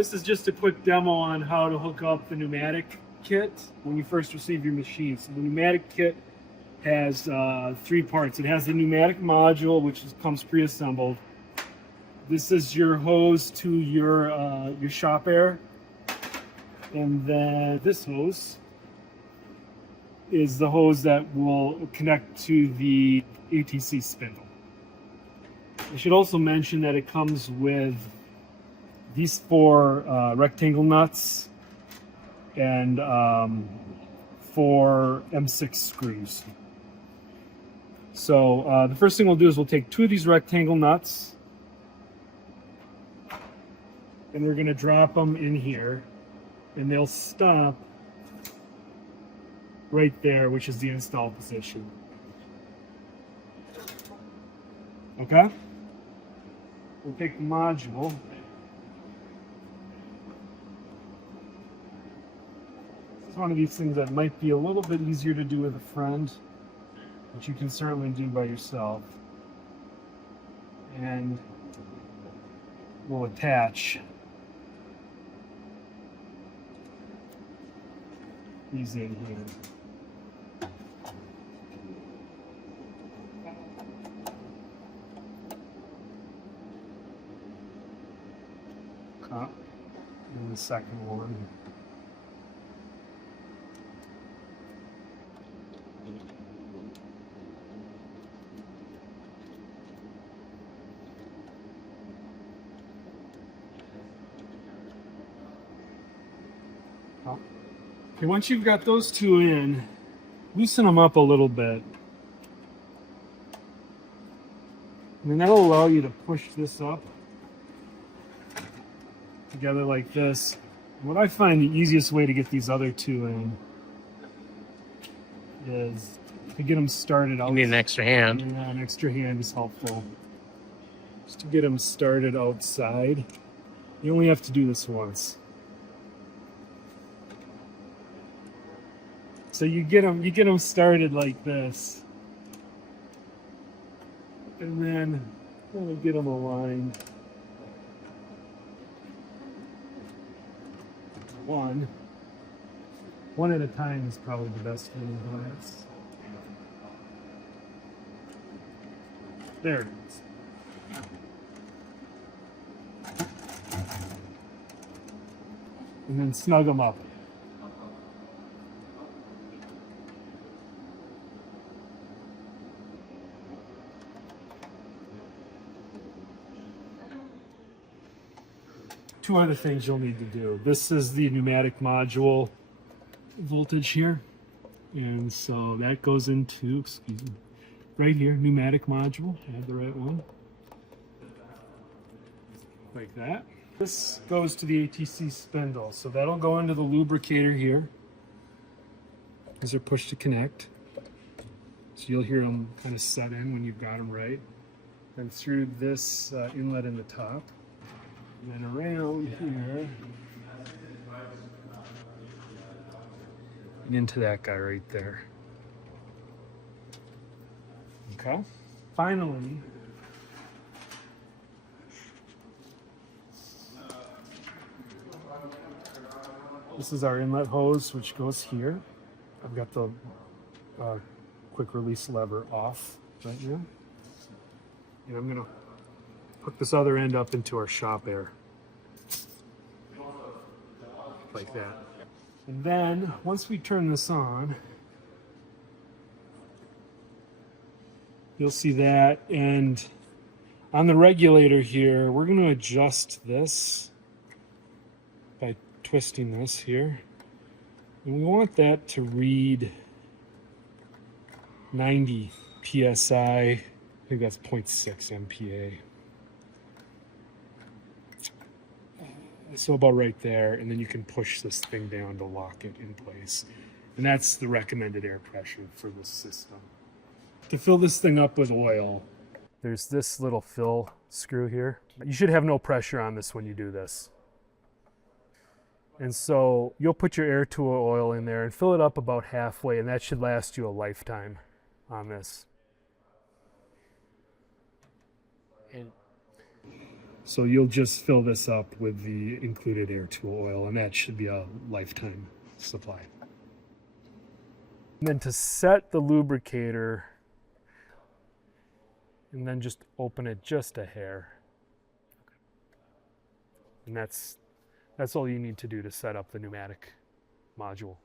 This is just a quick demo on how to hook up the pneumatic kit when you first receive your machine. So the pneumatic kit has 3 parts. It has the pneumatic module, which comes pre-assembled. This is your hose to your shop air, and then this hose is the hose that will connect to the ATC spindle. I should also mention that it comes with these 4 rectangle nuts and 4 M6 screws. So the first thing we'll do is we'll take 2 of these rectangle nuts and we're going to drop them in here, and they'll stop right there, which is the install position. Okay? We'll take the module. It's one of these things that might be a little bit easier to do with a friend, but you can certainly do by yourself. And we'll attach these in here. And the second one. Okay, once you've got those 2 in, loosen them up a little bit. And then that'll allow you to push this up together like this. What I find the easiest way to get these other 2 in is to get them started out. You need an extra hand. Yeah, an extra hand is helpful. Just to get them started outside. You only have to do this once. So you get them started like this, and then we'll get them aligned. One at a time is probably the best way to do this. There it is. And then snug them up. Two other things you'll need to do. This is the pneumatic module voltage here, and so that goes into, excuse me, right here, pneumatic module. I have the right one, like that. This goes to the ATC spindle, so that'll go into the lubricator here. These are push to connect, so you'll hear them kind of set in when you've got them right, and through this inlet in the top. And then around here and into that guy right there. Okay. Finally, this is our inlet hose, which goes here. I've got the quick release lever off right now. And I'm going to hook this other end up into our shop air. Like that. And then, once we turn this on, you'll see that. And on the regulator here, we're going to adjust this by twisting this here. And we want that to read 90 PSI. I think that's 0.6 MPa. So about right there, and then you can push this thing down to lock it in place. And that's the recommended air pressure for this system. To fill this thing up with oil, there's this little fill screw here. You should have no pressure on this when you do this. And so you'll put your air tool oil in there and fill it up about halfway, and that should last you a lifetime on this. And So you'll just fill this up with the included air tool oil, and that should be a lifetime supply. And then to set the lubricator, and then just open it just a hair. And that's all you need to do to set up the pneumatic module.